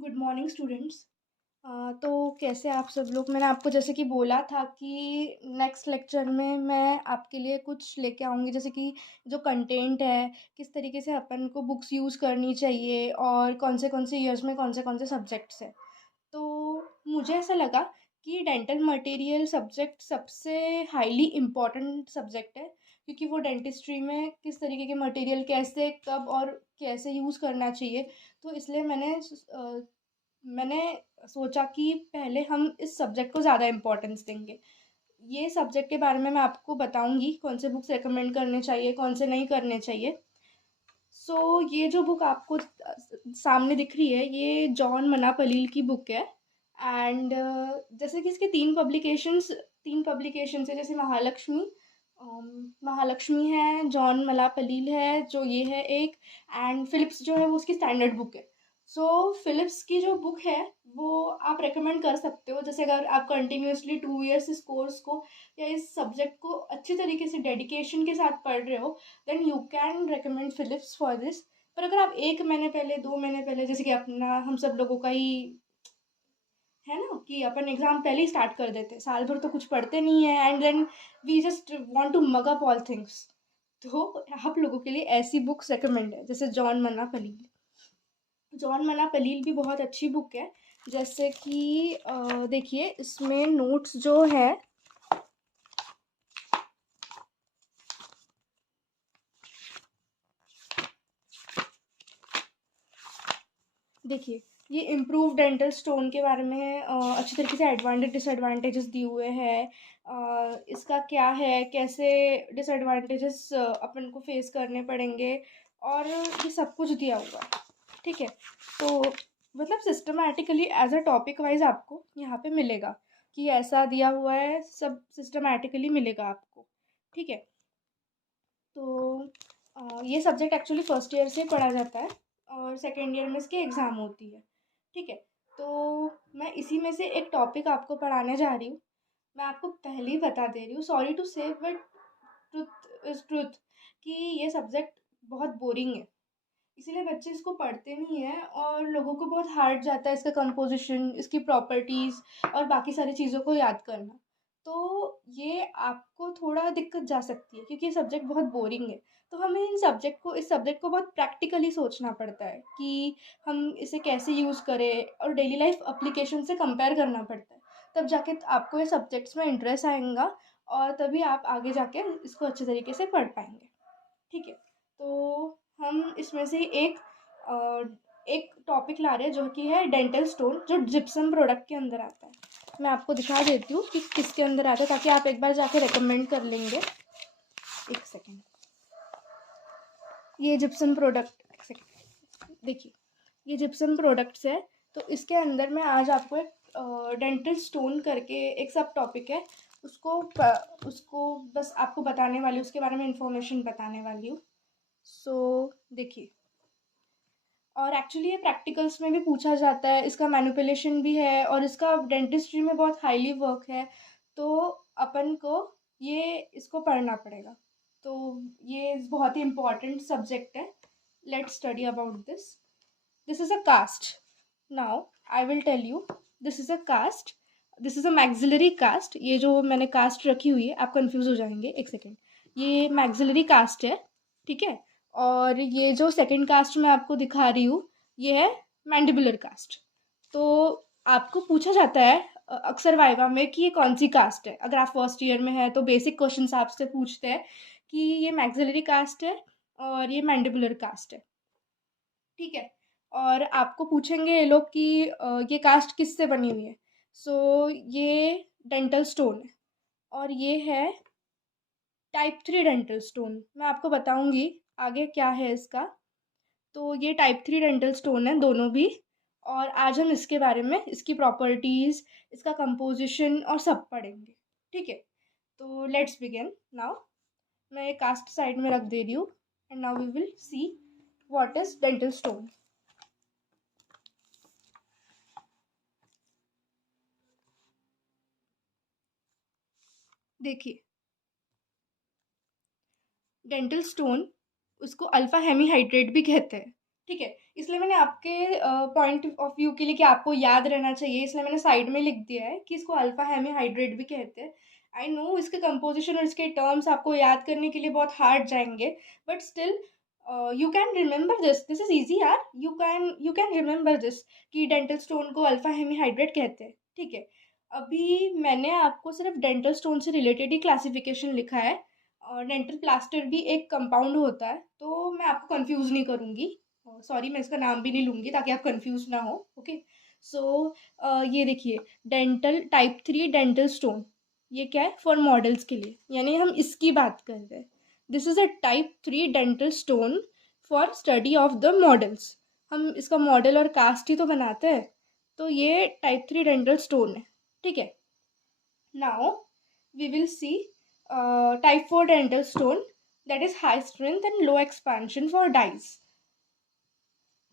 Good morning students. तो कैसे आप सब लोग। मैंने आपको जैसे कि बोला था कि नेक्स्ट लेक्चर में मैं आपके लिए कुछ लेके आऊँगी, जैसे कि जो कंटेंट है, किस तरीके से अपन को बुक्स यूज़ करनी चाहिए और कौन से ईयर्स में कौन से सब्जेक्ट्स हैं। तो मुझे ऐसा लगा कि डेंटल मटेरियल सब्जेक्ट सबसे हाईली इम्पॉर्टेंट सब्जेक्ट है, क्योंकि वो डेंटिस्ट्री में किस तरीके के मटेरियल कैसे कब और कैसे यूज़ करना चाहिए। तो इसलिए मैंने सोचा कि पहले हम इस सब्जेक्ट को ज़्यादा इम्पोर्टेंस देंगे। ये सब्जेक्ट के बारे में मैं आपको बताऊंगी कौन से बुक्स रेकमेंड करने चाहिए, कौन से नहीं करने चाहिए। ये जो बुक आपको सामने दिख रही है, ये जॉन मना पलील की बुक है। एंड जैसे कि इसके तीन पब्लिकेशंस है, जैसे महालक्ष्मी है, जॉन मला पलील है जो ये है एक, एंड फिलिप्स जो है वो उसकी स्टैंडर्ड बुक है। फिलिप्स की जो बुक है वो आप रेकमेंड कर सकते हो, जैसे अगर आप कंटिन्यूअसली 2 इयर्स इस कोर्स को या इस सब्जेक्ट को अच्छी तरीके से डेडिकेशन के साथ पढ़ रहे हो, then you can recommend Philips for this. पर अगर आप 1 महीने पहले 2 महीने पहले, जैसे कि अपना हम सब लोगों का ही है ना कि अपन एग्जाम पहले ही स्टार्ट कर देते हैं, साल भर तो कुछ पढ़ते नहीं है, and then we just want to mug up all things. तो आप लोगों के लिए ऐसी बुक्स रेकमेंड है, जैसे जॉन मना पलील भी बहुत अच्छी बुक है। जैसे कि देखिए इसमें नोट्स जो है, देखिए ये इम्प्रूव डेंटल स्टोन के बारे में अच्छी तरीके से एडवांटेज डिसएडवांटेजेस दिए हुए हैं। इसका क्या है, कैसे डिसएडवांटेजेस अपन को फेस करने पड़ेंगे, और ये सब कुछ दिया हुआ है। ठीक है, तो मतलब systematically as a topic wise आपको यहाँ पे मिलेगा कि ऐसा दिया हुआ है, सब सिस्टमैटिकली मिलेगा आपको। ठीक है, तो ये सब्जेक्ट एक्चुअली फर्स्ट ईयर से पढ़ा जाता है और सेकेंड ईयर में इसकी एग्ज़ाम होती है। ठीक है, तो मैं इसी में से एक टॉपिक आपको पढ़ाने जा रही हूँ। मैं आपको पहले ही बता दे रही हूँ, सॉरी टू से, बट ट्रुथ इज़ ट्रुथ, कि ये सब्जेक्ट बहुत बोरिंग है। इसीलिए बच्चे इसको पढ़ते नहीं हैं और लोगों को बहुत हार्ड जाता है इसका कंपोजिशन, इसकी प्रॉपर्टीज़ और बाकी सारी चीज़ों को याद करना। तो ये आपको थोड़ा दिक्कत जा सकती है क्योंकि ये सब्जेक्ट बहुत बोरिंग है। तो हमें इस सब्जेक्ट को बहुत प्रैक्टिकली सोचना पड़ता है कि हम इसे कैसे यूज़ करें, और डेली लाइफ एप्लीकेशन से कंपेयर करना पड़ता है। तब जाके आपको ये सब्जेक्ट्स में इंटरेस्ट आएगा और तभी आप आगे जाके इसको अच्छे तरीके से पढ़ पाएंगे। ठीक है, तो हम इसमें से अ, एक टॉपिक ला रहे हैं जो कि है डेंटल स्टोन, जो जिप्सम प्रोडक्ट के अंदर आता है। मैं आपको दिखा देती हूँ कि किसके अंदर आता है, ताकि आप एक बार जाके रिकमेंड कर लेंगे। एक सेकेंड, ये जिप्सम प्रोडक्ट, एक सेकेंड देखिए, ये जिप्सम प्रोडक्ट्स है। तो इसके अंदर मैं आज आपको एक डेंटल स्टोन करके एक सब टॉपिक है, उसको बस आपको बताने वाली, उसके बारे में इंफॉर्मेशन बताने वाली हूँ। देखिए, और एक्चुअली ये प्रैक्टिकल्स में भी पूछा जाता है, इसका मैनिपुलेशन भी है और इसका डेंटिस्ट्री में बहुत हाईली वर्क है। तो अपन को ये इसको पढ़ना पड़ेगा। तो ये बहुत ही इम्पोर्टेंट सब्जेक्ट है। Let's study about this. This is a cast. Now I will tell you, this is a cast, this is a maxillary cast. ये जो मैंने कास्ट रखी हुई है, आप कंफ्यूज हो जाएंगे, एक सेकेंड। ये मैक्सिलरी कास्ट है, ठीक है। और ये जो सेकंड कास्ट मैं आपको दिखा रही हूँ, ये है मैंडिबुलर कास्ट। तो आपको पूछा जाता है अक्सर वाइवा में कि ये कौन सी कास्ट है। अगर आप फर्स्ट ईयर में है तो बेसिक क्वेश्चंस आपसे पूछते हैं कि ये मैक्सिलरी कास्ट है और ये मैंडिबुलर कास्ट है। ठीक है, और आपको पूछेंगे ये लोग कि ये कास्ट किससे बनी हुई है। ये डेंटल स्टोन है, और ये है टाइप 3 डेंटल स्टोन। मैं आपको बताऊंगी आगे क्या है इसका। तो ये टाइप 3 डेंटल स्टोन है दोनों भी, और आज हम इसके बारे में, इसकी प्रॉपर्टीज़, इसका कंपोजिशन और सब पढ़ेंगे। ठीक है, तो लेट्स बिगिन नाउ। मैं ये कास्ट साइड में रख दे रही हूँ, and now we will see what is dental stone. देखिए, डेंटल स्टोन, उसको अल्फा हेमीहाइड्रेट भी कहते हैं। ठीक है, इसलिए मैंने आपके पॉइंट ऑफ व्यू के लिए कि आपको याद रहना चाहिए, इसलिए मैंने साइड में लिख दिया है कि इसको अल्फा हेमीहाइड्रेट भी कहते हैं। आई नो इसके कंपोजिशन और इसके टर्म्स आपको याद करने के लिए बहुत हार्ड जाएंगे, but still you can remember this is easy यार, यू कैन रिमेंबर दिस कि डेंटल स्टोन को अल्फा हेमीहाइड्रेट कहते हैं, ठीक है। अभी मैंने आपको सिर्फ डेंटल स्टोन से रिलेटेड ही क्लासिफिकेशन लिखा है, और डेंटल प्लास्टर भी एक कंपाउंड होता है, तो मैं आपको कंफ्यूज नहीं करूंगी। सॉरी, मैं इसका नाम भी नहीं लूंगी ताकि आप कंफ्यूज ना हो। ओके, सो ये देखिए, डेंटल टाइप 3 डेंटल स्टोन, ये क्या है, फॉर मॉडल्स के लिए, यानी हम इसकी बात कर रहे हैं। This is a type 3 dental stone for study of the models. हम इसका मॉडल और कास्ट ही तो बनाते हैं, तो ये टाइप 3 डेंटल स्टोन है, ठीक है। Now we will see type 4 dental stone, that is high strength and low expansion for dyes.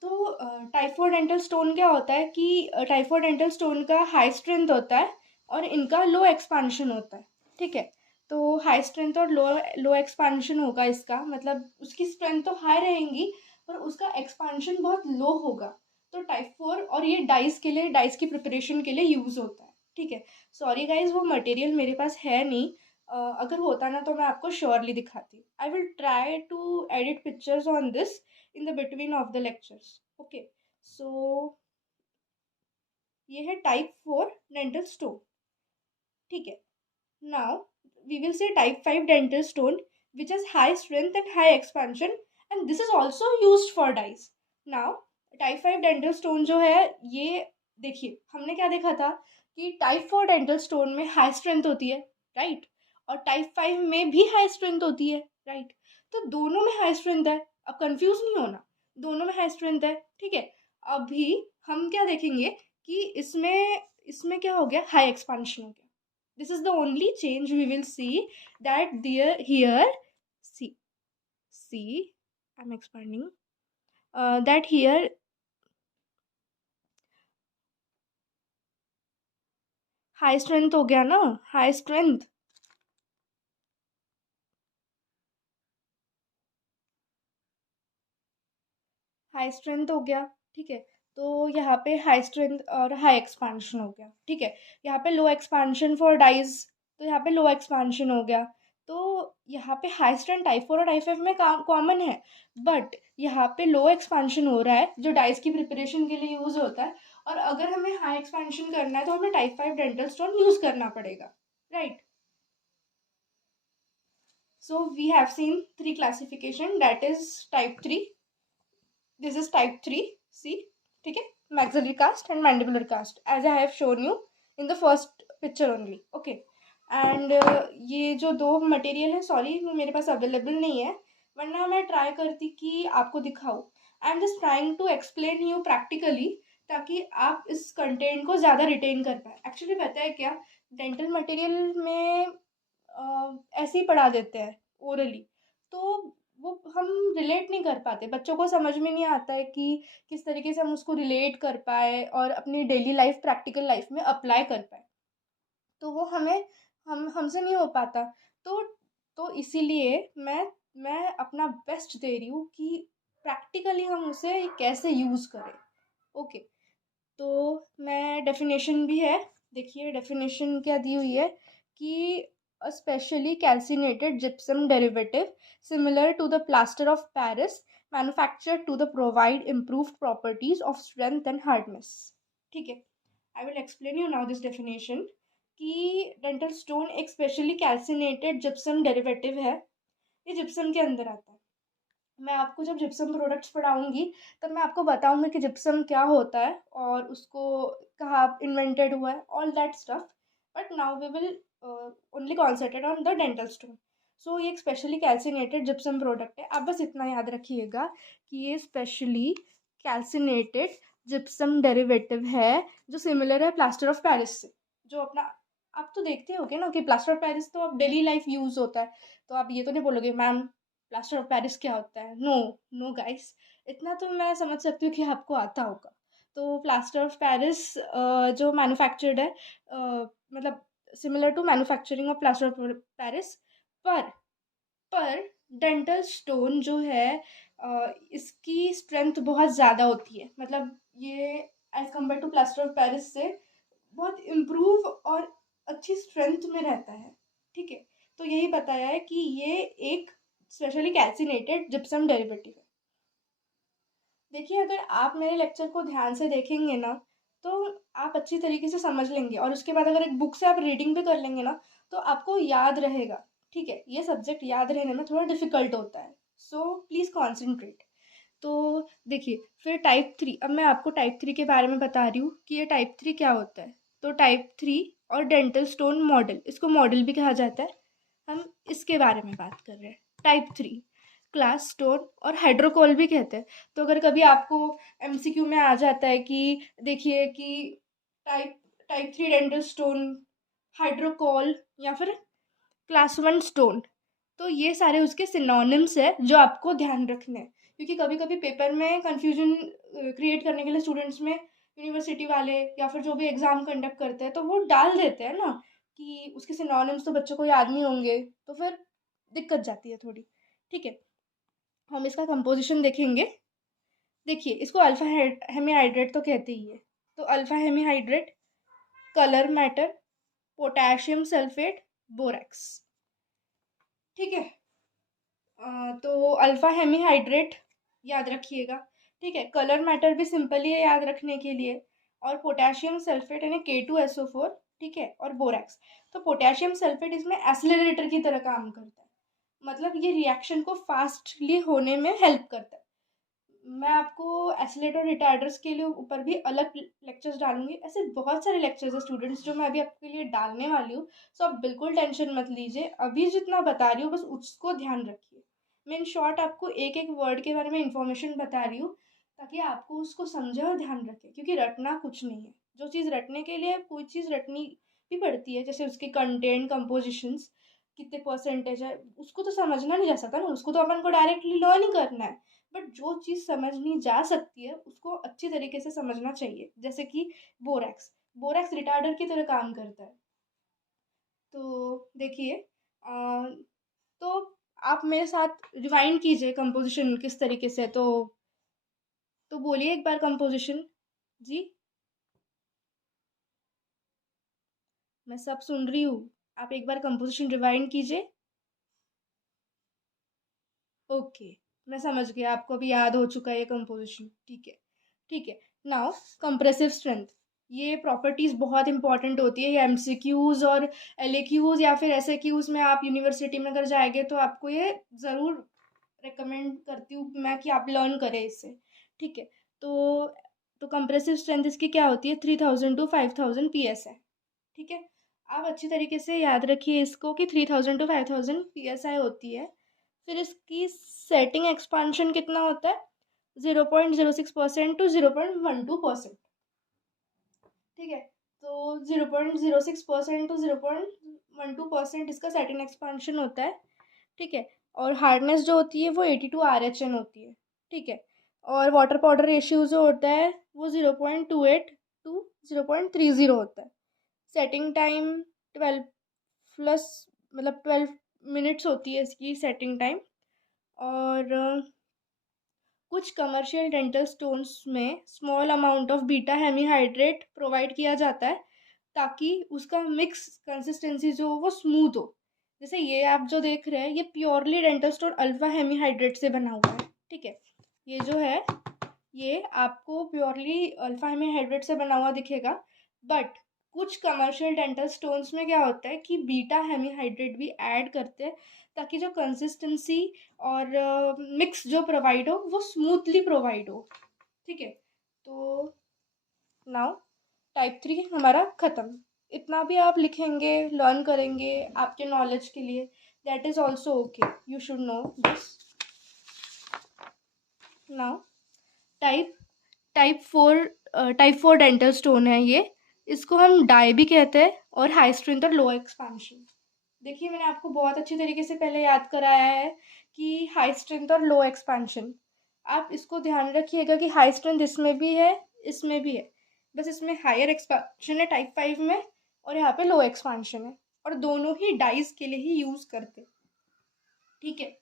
तो टाइप 4 डेंटल स्टोन क्या होता है कि टाइप 4 डेंटल स्टोन का हाई स्ट्रेंथ होता है और इनका लो एक्सपांशन होता है, ठीक है। तो हाई स्ट्रेंथ और लो लो एक्सपांशन होगा इसका, मतलब उसकी स्ट्रेंथ तो हाई रहेंगी पर उसका एक्सपांशन बहुत लो होगा। तो टाइप 4, और ये डाइस के लिए, डाइस की प्रिपरेशन के लिए यूज़ होता है, ठीक है। सॉरी गाइज, वो मटेरियल मेरे पास है नहीं, अगर होता ना तो मैं आपको श्योरली दिखाती। I will try to edit pictures on this in the between of the lectures. Okay, so ये है टाइप 4 डेंटल स्टोन, ठीक है। Now we will say type 5 dental stone which has high strength and high expansion, and this is also used for dyes. Now type 5 dental stone जो है, ये देखिए हमने क्या देखा था कि टाइप 4 डेंटल स्टोन में हाई स्ट्रेंथ होती है, राइट, और टाइप 5 में भी हाई स्ट्रेंथ होती है, राइट। तो दोनों में हाई स्ट्रेंथ है, अब कंफ्यूज नहीं होना, दोनों में हाई स्ट्रेंथ है, ठीक है। अभी हम क्या देखेंगे कि इसमें इसमें क्या हो गया, हाई एक्सपांशन हो गया। This is the only change we will see, that there here, see I'm expanding, that here high strength हो गया ना, high strength, हाई स्ट्रेंथ हो गया, ठीक है। तो यहाँ पे हाई स्ट्रेंथ और हाई एक्सपांशन हो गया, ठीक है। यहाँ पे लो एक्सपांशन फॉर डाइज, तो यहाँ पे लो एक्सपांशन हो गया। तो यहाँ पे हाई स्ट्रेंथ टाइप 4 और टाइप 5 में कॉमन है, बट यहाँ पे लो एक्सपांशन हो रहा है जो डाइज की प्रिपरेशन के लिए यूज होता है, और अगर हमें हाई एक्सपांशन करना है तो हमें टाइप 5 डेंटल स्टोन यूज करना पड़ेगा, right. So we have seen 3 classification, that is type 3, this is type 3 C, ठीक है, maxillary cast and mandibular cast as I have shown you in the first picture only. Okay, and ये जो दो material है, sorry वो मेरे पास available नहीं है, वरना मैं ट्राई करती कि आपको दिखाऊँ। I am just trying to explain you practically, ताकि आप इस कंटेंट को ज़्यादा रिटेन कर पाए। एक्चुअली पता है क्या, डेंटल मटेरियल में ऐसे ही पढ़ा देते हैं ओरली, तो वो हम रिलेट नहीं कर पाते, बच्चों को समझ में नहीं आता है कि किस तरीके से हम उसको रिलेट कर पाए और अपनी डेली लाइफ, प्रैक्टिकल लाइफ में अप्लाई कर पाए, तो वो हमें हमसे नहीं हो पाता। तो इसीलिए मैं अपना बेस्ट दे रही हूँ कि प्रैक्टिकली हम उसे कैसे यूज़ करें। ओके, तो मैं डेफिनेशन भी है, देखिए डेफिनेशन क्या दी हुई है कि a specially calcinated gypsum derivative similar to the plaster of Paris manufactured to the provide improved properties of strength and hardness, ठीक है। I will explain you now this definition कि डेंटल स्टोन एक specially कैल्सिनेटेड gypsum derivative है, ये gypsum के अंदर आता है। मैं आपको जब जिप्सम प्रोडक्ट्स पढ़ाऊंगी तब मैं आपको बताऊंगी कि जिप्सम क्या होता है और उसको कहाँ इन्वेंटेड हुआ है, all that stuff, but now we will only concentrate on the dental stone. So ये एक स्पेशली कैल्सिनेटेड जिप्सम प्रोडक्ट है, आप बस इतना याद रखिएगा कि ये स्पेशली कैल्सिनेटेड जिप्सम डेरिवेटिव है जो सिमिलर है प्लास्टर ऑफ पेरिस से, जो अपना, आप तो देखते होगे ना कि प्लास्टर ऑफ पेरिस तो अब डेली लाइफ यूज होता है, तो आप ये तो नहीं बोलोगे मैम प्लास्टर ऑफ पेरिस क्या होता है, नो नो गाइस, इतना तो मैं समझ सकती हूँ कि आपको आता होगा। तो प्लास्टर ऑफ पेरिस जो मैन्युफैक्चर्ड है, मतलब similar to manufacturing of plaster of Paris, पर पर डेंटल स्टोन जो है इसकी स्ट्रेंथ बहुत ज़्यादा होती है, मतलब ये as compare to plaster of Paris से बहुत इम्प्रूव और अच्छी स्ट्रेंथ में रहता है, ठीक है। तो यही बताया है कि ये एक स्पेशली कैल्सिनेटेड जिप्सम डेरिवेटिव है। देखिए, अगर आप मेरे लेक्चर को ध्यान से देखेंगे ना, तो आप अच्छी तरीके से समझ लेंगे, और उसके बाद अगर एक बुक से आप रीडिंग भी कर लेंगे ना, तो आपको याद रहेगा, ठीक है। ये सब्जेक्ट याद रहने में थोड़ा डिफिकल्ट होता है, सो प्लीज़ कॉन्सेंट्रेट। तो देखिए, फिर टाइप 3, अब मैं आपको टाइप 3 के बारे में बता रही हूँ कि ये टाइप 3 क्या होता है। तो टाइप 3 और डेंटल स्टोन मॉडल, इसको मॉडल भी कहा जाता है, हम इसके बारे में बात कर रहे हैं। टाइप 3 क्लास स्टोन और हाइड्रोकोल भी कहते हैं। तो अगर कभी आपको एमसीक्यू में आ जाता है कि देखिए कि टाइप टाइप 3 डेंटल स्टोन, हाइड्रोकोल या फिर क्लास 1 स्टोन, तो ये सारे उसके सिनोनिम्स है जो आपको ध्यान रखने हैं, क्योंकि कभी कभी पेपर में कंफ्यूजन क्रिएट करने के लिए स्टूडेंट्स में यूनिवर्सिटी वाले या फिर जो भी एग्ज़ाम कंडक्ट करते हैं, तो वो डाल देते हैं ना कि उसके सिनोनिम्स तो बच्चों को याद नहीं होंगे, तो फिर दिक्कत जाती है थोड़ी, ठीक है। हम इसका कंपोजिशन देखेंगे। देखिए, इसको अल्फा हेमीहाइड्रेट तो कहते ही है। तो alpha hemihydrate, colour matter, potassium sulphate, borax, ठीक है। तो अल्फा हेमीहाइड्रेट याद रखिएगा, ठीक है। कलर मैटर भी सिंपल ही है याद रखने के लिए, और पोटेशियम सल्फेट यानी K2SO4, ठीक है, और बोरैक्स। तो पोटेशियम सल्फेट इसमें एसिलरेटर की तरह काम करता है, मतलब ये रिएक्शन को फास्टली होने में हेल्प करता है। मैं आपको एसिलेटर रिटार्डर्स के लिए ऊपर भी अलग लेक्चर्स डालूंगी। ऐसे बहुत सारे लेक्चर्स हैं स्टूडेंट्स जो मैं अभी आपके लिए डालने वाली हूँ, सो आप बिल्कुल टेंशन मत लीजिए। अभी जितना बता रही हूँ बस उसको ध्यान रखिए। मैं इन शॉर्ट आपको एक एक वर्ड के बारे में इंफॉर्मेशन बता रही हूँ, ताकि आपको उसको समझे और ध्यान रखें, क्योंकि रटना कुछ नहीं है। जो चीज़ रटने के लिए कोई चीज़ रटनी भी पड़ती है, जैसे उसके कंटेंट, कंपोजिशंस, कितने परसेंटेज है, उसको तो समझना नहीं जा सकता ना, उसको तो अपन को डायरेक्टली लर्न ही करना है। बट जो चीज़ समझनी जा सकती है उसको अच्छी तरीके से समझना चाहिए, जैसे कि बोरैक्स। बोरैक्स रिटार्डर की तरह काम करता है। तो देखिए, तो आप मेरे साथ रिवाइंड कीजिए कंपोजिशन किस तरीके से, तो बोलिए एक बार कंपोजिशन। जी, मैं सब सुन रही हूँ, आप एक बार कंपोजिशन रिवाइंड कीजिए। ओके, मैं समझ गया, आपको अभी याद हो चुका है ये कंपोजिशन, ठीक है, ठीक है। नाउ, कंप्रेसिव स्ट्रेंथ, ये प्रॉपर्टीज़ बहुत इंपॉर्टेंट होती है। ये एमसीक्यूज़ और एलएक्यूज़ या फिर एसएक्यूज़ में आप यूनिवर्सिटी में अगर जाएंगे तो आपको ये ज़रूर रिकमेंड करती हूँ मैं कि आप लर्न करें इससे, ठीक है। तो कंप्रेसिव स्ट्रेंथ इसकी क्या होती है, 3000 to 5000 PSI, ठीक है। आप अच्छी तरीके से याद रखिए इसको कि 3000 to 5000 PSI होती है। फिर इसकी सेटिंग एक्सपांशन कितना होता है, 0.06% to 0.12%, ठीक है। तो 0.06% to 0.12% इसका सेटिंग एक्सपांशन होता है, ठीक है। और हार्डनेस जो होती है वो 82 RHN होती है, ठीक है। और वाटर पाउडर रेशियो जो होता है वो 0.28 to 0.30 होता है। सेटिंग टाइम 12 प्लस, मतलब 12 मिनट्स होती है इसकी सेटिंग टाइम। और कुछ कमर्शियल डेंटल स्टोन्स में small amount of beta hemihydrate provide किया जाता है, ताकि उसका मिक्स कंसिस्टेंसी जो हो वो स्मूथ हो। जैसे ये आप जो देख रहे हैं ये purely dental stone alpha hemihydrate से बना हुआ है, ठीक है। ये जो है ये आपको प्योरली अल्फा हेमीहाइड्रेट से बना हुआ दिखेगा, बट कुछ कमर्शियल डेंटल स्टोन्स में क्या होता है कि बीटा हेमीहाइड्रेट भी ऐड करते हैं, ताकि जो कंसिस्टेंसी और मिक्स जो प्रोवाइड हो वो स्मूथली प्रोवाइड हो, ठीक है। तो नाउ टाइप 3 हमारा ख़त्म। इतना भी आप लिखेंगे, लर्न करेंगे आपके नॉलेज के लिए, that is also okay, you should know this. Now type type 4 dental stone है ये। इसको हम डाई भी कहते हैं, और हाई स्ट्रेंथ और लो एक्सपांशन। देखिए, मैंने आपको बहुत अच्छी तरीके से पहले याद कराया है कि हाई स्ट्रेंथ और लो एक्सपांशन, आप इसको ध्यान रखिएगा कि हाई स्ट्रेंथ इसमें भी है, इसमें भी है, बस इसमें हायर एक्सपांशन है टाइप 5 में, और यहाँ पे लो एक्सपांशन है, और दोनों ही डाइज के लिए ही यूज़ करते हैं, ठीक है।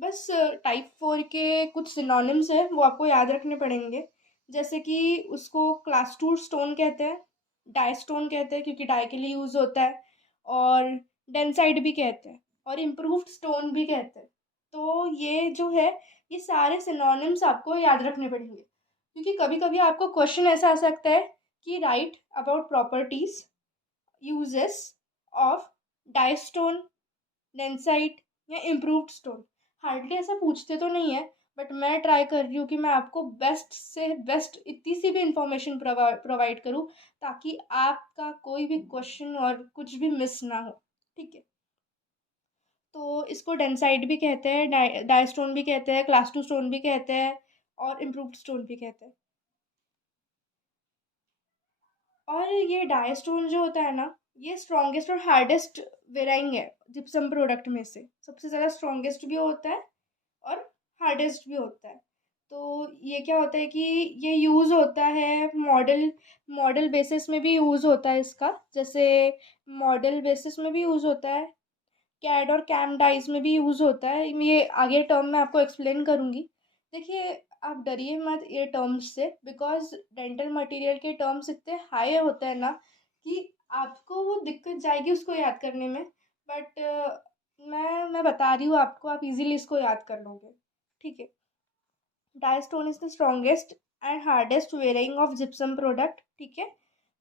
बस टाइप 4 के कुछ सिनोनिम्स है वो आपको याद रखने पड़ेंगे। जैसे कि उसको क्लास 2 स्टोन कहते हैं, डाई स्टोन कहते हैं क्योंकि डाई के लिए यूज़ होता है, और डेंसाइट भी कहते हैं, और इम्प्रूव्ड स्टोन भी कहते हैं। तो ये जो है, ये सारे सिनोनिम्स आपको याद रखने पड़ेंगे, क्योंकि कभी कभी आपको क्वेश्चन ऐसा आ सकता है कि write about properties uses of die stone, densite या इम्प्रूव्ड स्टोन। हार्डली ऐसा पूछते तो नहीं है, बट मैं ट्राई कर रही हूँ कि मैं आपको बेस्ट से बेस्ट इतनी सी भी इंफॉर्मेशन प्रोवाइड करूँ ताकि आपका कोई भी क्वेश्चन और कुछ भी मिस ना हो। ठीक है, तो इसको डेंसाइट भी कहते हैं, डाई स्टोन भी कहते हैं, क्लास 2 स्टोन भी कहते हैं, और इम्प्रूव्ड स्टोन भी कहते हैं। और ये डाई स्टोन जो होता है ना, ये स्ट्रॉन्गेस्ट और हार्डेस्ट वेराइंग है जिप्सम प्रोडक्ट में से। सबसे ज़्यादा स्ट्रॉन्गेस्ट भी होता है और हार्डेस्ट भी होता है। तो ये क्या होता है कि ये यूज़ होता है मॉडल मॉडल बेसिस में भी यूज़ होता है इसका। जैसे मॉडल बेसिस में भी यूज़ होता है, कैड और कैम डाइज में भी यूज़ होता है। ये आगे टर्म मैं आपको एक्सप्लेन करूँगी। देखिए, आप डरिए मत ये टर्म्स से, बिकॉज डेंटल मटेरियल के टर्म्स इतने हाई होते हैं ना कि आपको वो दिक्कत जाएगी उसको याद करने में। बट मैं बता रही हूँ आपको, आप इजीली इसको याद कर लोगे। ठीक है, die stone is the strongest and hardest वेरिंग ऑफ जिप्सम प्रोडक्ट। ठीक है,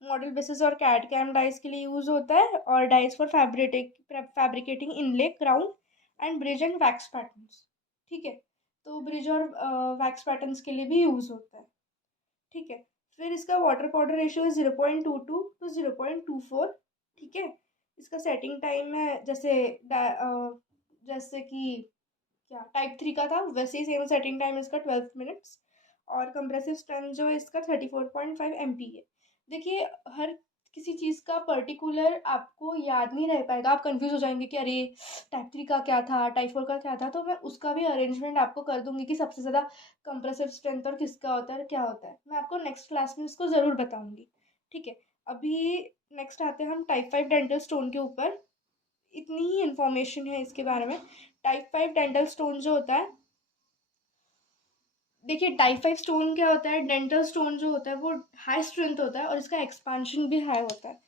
मॉडल बेसिस और कैड कैम डाइस के लिए यूज होता है, और dies for fabricating inlay, crown and bridge and wax patterns. ठीक है, तो ब्रिज और वैक्स पैटर्न्स के लिए भी यूज होता है। ठीक है, फिर इसका वाटर पाउडर रेशियो 0.22 to 0.24। ठीक है, इसका सेटिंग टाइम है जैसे कि क्या टाइप 3 का था वैसे ही सेम सेटिंग टाइम इसका 12 मिनट्स। और कंप्रेसिव स्ट्रेंथ जो है इसका 34.5 MP है। देखिए, हर किसी चीज़ का पर्टिकुलर आपको याद नहीं रह पाएगा, आप कंफ्यूज हो जाएंगे कि अरे टाइप 3 का क्या था, टाइप 4 का क्या था। तो मैं उसका भी अरेंजमेंट आपको कर दूंगी कि सबसे ज़्यादा कंप्रेसिव स्ट्रेंथ और किसका होता है, क्या होता है। मैं आपको नेक्स्ट क्लास में इसको ज़रूर बताऊंगी। ठीक है, अभी नेक्स्ट आते हैं हम टाइप 5 डेंटल स्टोन के ऊपर। इतनी ही इन्फॉर्मेशन है इसके बारे में। टाइप 5 डेंटल स्टोन जो होता है, देखिए टाइप 5 स्टोन क्या होता है, डेंटल स्टोन जो होता है वो हाई स्ट्रेंथ होता है और इसका एक्सपांशन भी हाई होता है।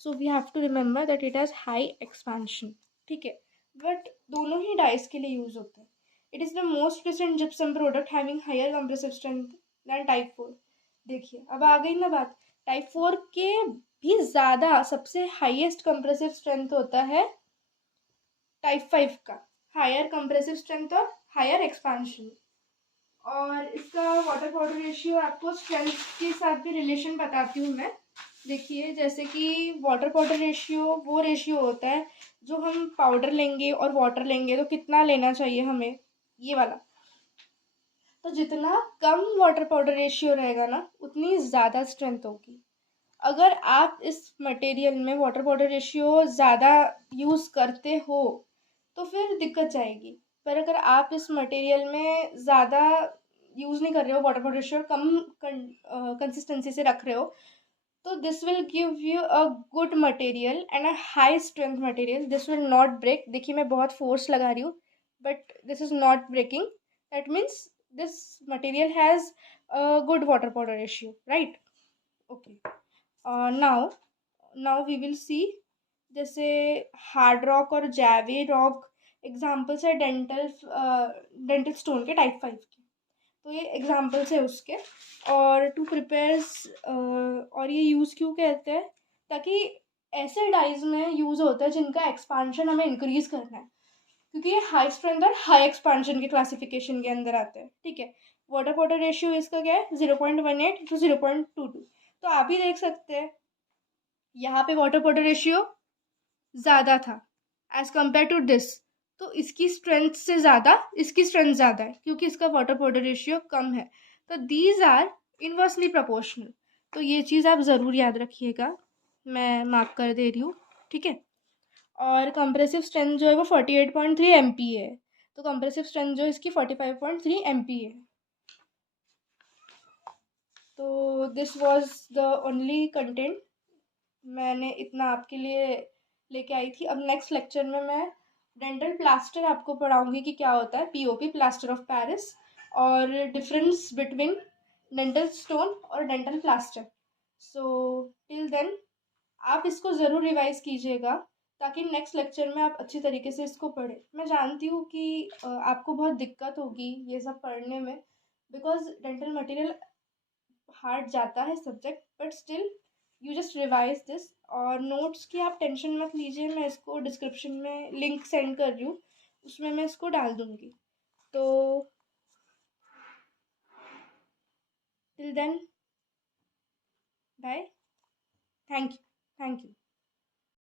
So we have to remember that it has high expansion. ठीक है, बट दोनों ही डाइस के लिए यूज होते हैं। It is the most recent gypsum product having higher compressive strength than type 4। देखिए, अब आ गई ना बात, टाइप 4 के भी ज़्यादा सबसे हाईएस्ट कंप्रेसिव स्ट्रेंथ होता है टाइप 5 का, हायर कंप्रेसिव स्ट्रेंथ और हायर एक्सपांशन। और इसका वाटर पाउडर रेशियो आपको स्ट्रेंथ के साथ भी रिलेशन बताती हूँ मैं। देखिए, जैसे कि वाटर पाउडर रेशियो वो रेशियो होता है जो हम पाउडर लेंगे और वाटर लेंगे तो कितना लेना चाहिए हमें, ये वाला। तो जितना कम वाटर पाउडर रेशियो रहेगा ना उतनी ज़्यादा स्ट्रेंथ होगी। अगर आप इस मटेरियल में वाटर पाउडर रेशियो ज़्यादा यूज़ करते हो तो फिर दिक्कत जाएगी। पर अगर आप इस मटेरियल में ज़्यादा यूज़ नहीं कर रहे हो, वाटर पाउडर रेशियो कम कंसिस्टेंसी से रख रहे हो, तो this will give you a good material and a high strength material. This will not break. देखिए, मैं बहुत फोर्स लगा रही हूँ, but this is not breaking. That means this material has good water powder ratio, right? Okay, now now we will see. जैसे hard rock और जैवी rock examples है डेंटल स्टोन के टाइप 5 के। तो ये एग्जाम्पल्स है उसके। और टू प्रिपेयर्स, और ये यूज़ क्यों कहते हैं, ताकि ऐसे डाइज में यूज़ होता है जिनका एक्सपांशन हमें इंक्रीज करना है, क्योंकि ये हाई स्ट्रेंथ और हाई एक्सपांशन के क्लासिफिकेशन के अंदर आते हैं। ठीक है, वाटर पाउडर रेशियो इसका क्या है, 0.18 to 0.22। तो आप ही देख सकते हैं यहाँ पे वाटर पाउडर रेशियो ज़्यादा था एज कम्पेयर टू दिस। तो इसकी स्ट्रेंथ से ज़्यादा इसकी स्ट्रेंथ ज़्यादा है क्योंकि इसका वाटर पाउडर रेशियो कम है। तो दीज आर इन्वर्सली प्रोपोर्शनल। तो ये चीज़ आप ज़रूर याद रखिएगा, मैं मार्क कर दे रही हूँ। ठीक है, और कंप्रेसिव स्ट्रेंथ जो है वो 48.3 MP है। तो कंप्रेसिव स्ट्रेंथ जो है इसकी 45.3 MP है। तो this was the only content मैंने इतना आपके लिए लेके आई थी। अब नेक्स्ट लेक्चर में मैं डेंटल प्लास्टर आपको पढ़ाऊंगी कि क्या होता है, पीओपी, प्लास्टर ऑफ पेरिस, और डिफरेंस बिटवीन डेंटल स्टोन और dental plaster. So till then आप इसको ज़रूर रिवाइज कीजिएगा, ताकि नेक्स्ट लेक्चर में आप अच्छी तरीके से इसको पढ़ें। मैं जानती हूँ कि आपको बहुत दिक्कत होगी ये सब पढ़ने में, बिकॉज डेंटल मटेरियल हार्ड जाता है subject, but still you just revise this. और नोट्स की आप टेंशन मत लीजिए, मैं इसको डिस्क्रिप्शन में लिंक सेंड कर रही हूँ, उसमें मैं इसको डाल दूँगी। तो till then bye, thank you, thank you.